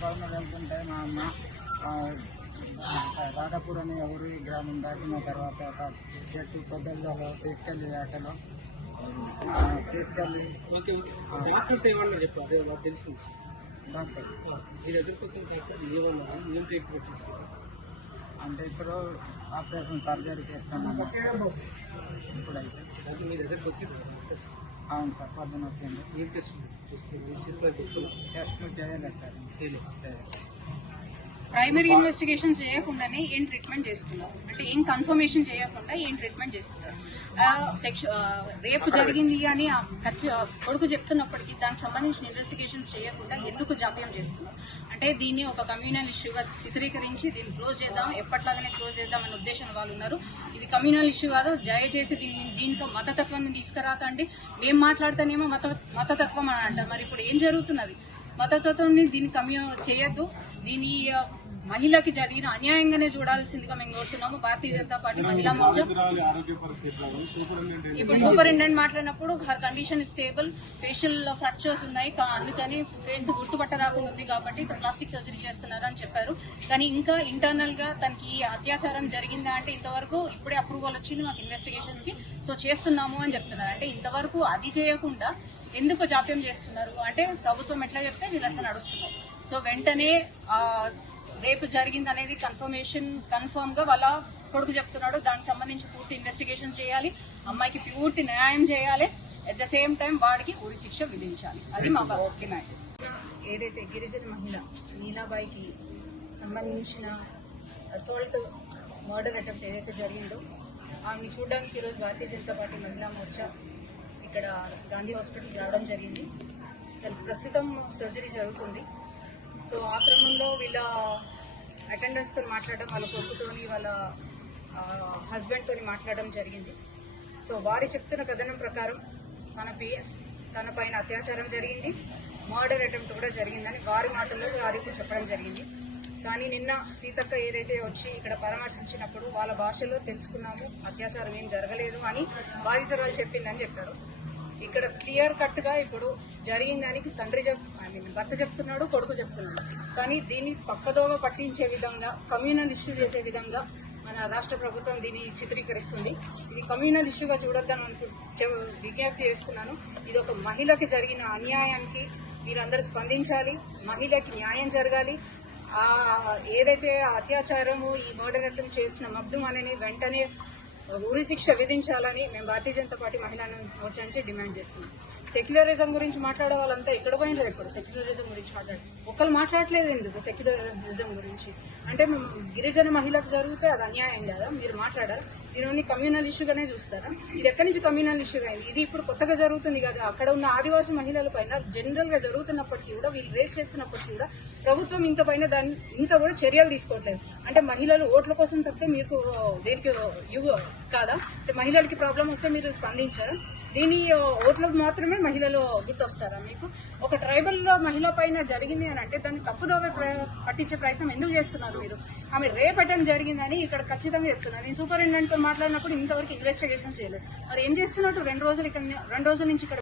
Governor వెళ్తుంటే మా అమ్మ రాధాపూర్ అనే ఊరి గ్రామం దాటిన తర్వాత ఒక చెట్టు పొద్దుల్లో తీసుకెళ్ళి ఆటలో తీసుకెళ్ళి డాక్టర్స్ ఏమన్నా చెప్పారు తెలుసు డాక్టర్ మీ దగ్గరకు వచ్చిన డాక్టర్ ఏమన్నారు ఏం ట్రీట్మెంట్ తీసుకున్నారు అంటే ఇప్పుడు ఆపరేషన్ సర్జరీ చేస్తున్నాము ఇప్పుడైతే అయితే మీ దగ్గరకు వచ్చింది అవును సార్ పొద్దున వచ్చింది ఏం టెస్ట్ టెస్ట్ చేయలేదు సార్ ప్రైమరీ ఇన్వెస్టిగేషన్స్ చేయకుండానే ఏం ట్రీట్మెంట్ చేస్తున్నారు అంటే ఏం కన్ఫర్మేషన్ చేయకుండా ఏం ట్రీట్మెంట్ చేస్తున్నారు. రేపు జరిగింది అని కొడుకు చెప్తున్నప్పటికీ దానికి సంబంధించిన ఇన్వెస్టిగేషన్స్ చేయకుండా ఎందుకు జాప్యం చేస్తున్నారు అంటే దీన్ని ఒక కమ్యూనల్ ఇష్యూగా చిత్రీకరించి దీన్ని క్లోజ్ చేద్దాం, ఎప్పట్లాగానే క్లోజ్ చేద్దాం అనే ఉద్దేశం వాళ్ళు ఉన్నారు. ఇది కమ్యూనల్ ఇష్యూ కాదు, దయచేసి దీంట్లో మతతత్వాన్ని తీసుకురాకండి. మేము మాట్లాడితేనేమో మతతత్వం అని అంటారు. మరి ఇప్పుడు ఏం జరుగుతున్నది? మతతత్వాన్ని దీన్ని చేయొద్దు. దీని మహిళకి జరిగిన అన్యాయంగానే చూడాల్సిందిగా మేము కోరుతున్నాము. భారతీయ జనతా పార్టీ మహిళా మోర్చా ఇప్పుడు సూపరింటెండెంట్ మాట్లాడినప్పుడు her condition stable, facial fractures ఉన్నాయి, అందుకని ఫేస్ గుర్తుపట్టరాకుండా ఉంది కాబట్టి ఇప్పుడు ప్లాస్టిక్ సర్జరీ చేస్తున్నారని చెప్పారు. కానీ ఇంకా ఇంటర్నల్ గా తనకి ఈ అత్యాచారం జరిగిందా అంటే ఇంతవరకు ఇప్పుడే అప్రూవల్ వచ్చింది మాకు ఇన్వెస్టిగేషన్స్ కి, సో చేస్తున్నాము అని చెప్తున్నారు. అంటే ఇంతవరకు అది చేయకుండా ఎందుకు జాప్యం చేస్తున్నారు అంటే ప్రభుత్వం ఎట్లా చెప్తే వీళ్ళంతా నడుస్తున్నారు. సో వెంటనే రేపు జరిగింది అనేది కన్ఫర్మ్ గా వాళ్ళ కొడుకు చెప్తున్నాడు, దానికి సంబంధించి పూర్తి ఇన్వెస్టిగేషన్ చేయాలి, అమ్మాయికి పూర్తి న్యాయం చేయాలి, అట్ ద సేమ్ టైం వాడికి ఉరి శిక్ష విధించాలి. అది మా డిమాండ్. ఏదైతే గిరిజన మహిళ నీలాబాయికి సంబంధించిన అసాల్ట్ మర్డర్ అటెంప్ట్ ఏదైతే జరిగిందో ఆమెని చూడడానికి ఈరోజు భారతీయ జనతా పార్టీ మహిళా మోర్చా ఇక్కడ గాంధీ హాస్పిటల్కి రావడం జరిగింది. ప్రస్తుతం సర్జరీ జరుగుతుంది. సో ఆ క్రమంలో వీళ్ళ అటెండెన్స్తో మాట్లాడడం, వాళ్ళ కొడుకుతోని వాళ్ళ హస్బెండ్తో మాట్లాడడం జరిగింది. సో వారి చెప్తున్న కథనం ప్రకారం తన పైన అత్యాచారం జరిగింది, మర్డర్ అటెంప్ట్ కూడా జరిగిందని వారి మాటల్లో వారికి చెప్పడం జరిగింది. కానీ నిన్న సీతక్క ఏదైతే వచ్చి ఇక్కడ పరామర్శించినప్పుడు వాళ్ళ భాషలో తెలుసుకున్నాము అత్యాచారం ఏం జరగలేదు అని బాధితురాలు చెప్పిందని చెప్పారు. ఇక్కడ క్లియర్ కట్ గా ఇప్పుడు జరిగిందని భర్త చెప్తున్నాడు, కొడుకు చెప్తున్నాడు. కానీ దీన్ని పక్కదోవ పట్టించే విధంగా, కమ్యూనల్ ఇష్యూ చేసే విధంగా మన రాష్ట్ర ప్రభుత్వం దీన్ని చిత్రీకరిస్తుంది. ఇది కమ్యూనల్ ఇష్యూగా చూడొద్దని విజ్ఞప్తి చేస్తున్నాను. ఇది ఒక మహిళకి జరిగిన అన్యాయానికి మీరందరూ స్పందించాలి, మహిళకి న్యాయం జరగాలి. ఏదైతే అత్యాచారము ఈ మర్డర్ అటెంప్ట్ చేసిన మగ్దుమ్ అనేది వెంటనే ఉరి శిక్ష విధించాలని మేము భారతీయ జనతా పార్టీ మహిళా మోర్చా నుంచి డిమాండ్ చేస్తున్నాం. సెక్యులరిజం గురించి మాట్లాడే వాళ్ళంతా ఎక్కడ పోయినారు? ఇప్పుడు సెక్యులరిజం గురించి ఒకళ్ళు మాట్లాడలేదు. ఎందుకు సెక్యులరిజం గురించి అంటే గిరిజన మహిళకు జరిగితే అది అన్యాయం కదా, మీరు మాట్లాడారు. దీని ఓన్లీ కమ్యూనల్ ఇష్యూగానే చూస్తారా? ఇది ఎక్కడి నుంచి కమ్యూనల్ ఇష్యూగా అయింది? ఇది ఇప్పుడు కొత్తగా జరుగుతుంది కదా. అక్కడ ఉన్న ఆదివాసీ మహిళల పైన జనరల్ గా జరుగుతున్నప్పటికీ కూడా, వీళ్ళు రేస్ చేస్తున్నప్పటికీ కూడా ప్రభుత్వం ఇంత కూడా చర్యలు తీసుకోవట్లేదు. అంటే మహిళలు ఓట్ల కోసం తప్పితే మీకు దేనికి కాదా? అంటే మహిళలకి ప్రాబ్లం వస్తే మీరు స్పందించారు. దీని ఓట్లకు మాత్రమే మహిళలు గుర్తొస్తారా మీకు? ఒక ట్రైబల్ మహిళ పైన జరిగింది అని అంటే దాన్ని తప్పుదోవ పట్టించే ప్రయత్నం ఎందుకు చేస్తున్నారు మీరు? ఆమె రేప్ అటెంప్ట్ జరిగిందని ఇక్కడ ఖచ్చితంగా చెప్తున్నారు. నేను సూపరింటెండెంట్ తో మాట్లాడినప్పుడు ఇంతవరకు ఇన్వెస్టిగేషన్ చేయలేదు. మరి ఏం చేస్తున్నట్టు? 2 రోజుల నుంచి ఇక్కడ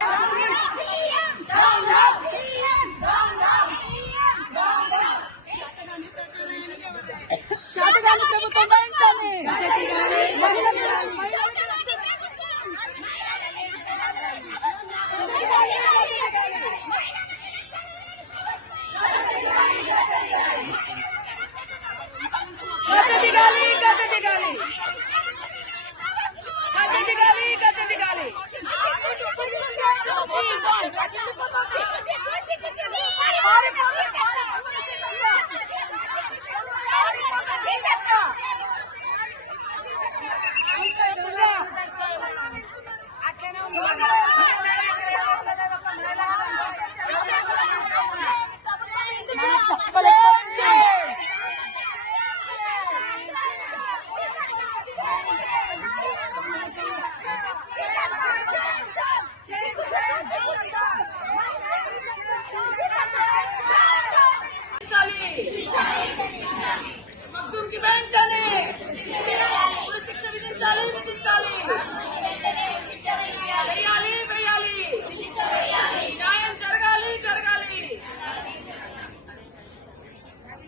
వెంటనే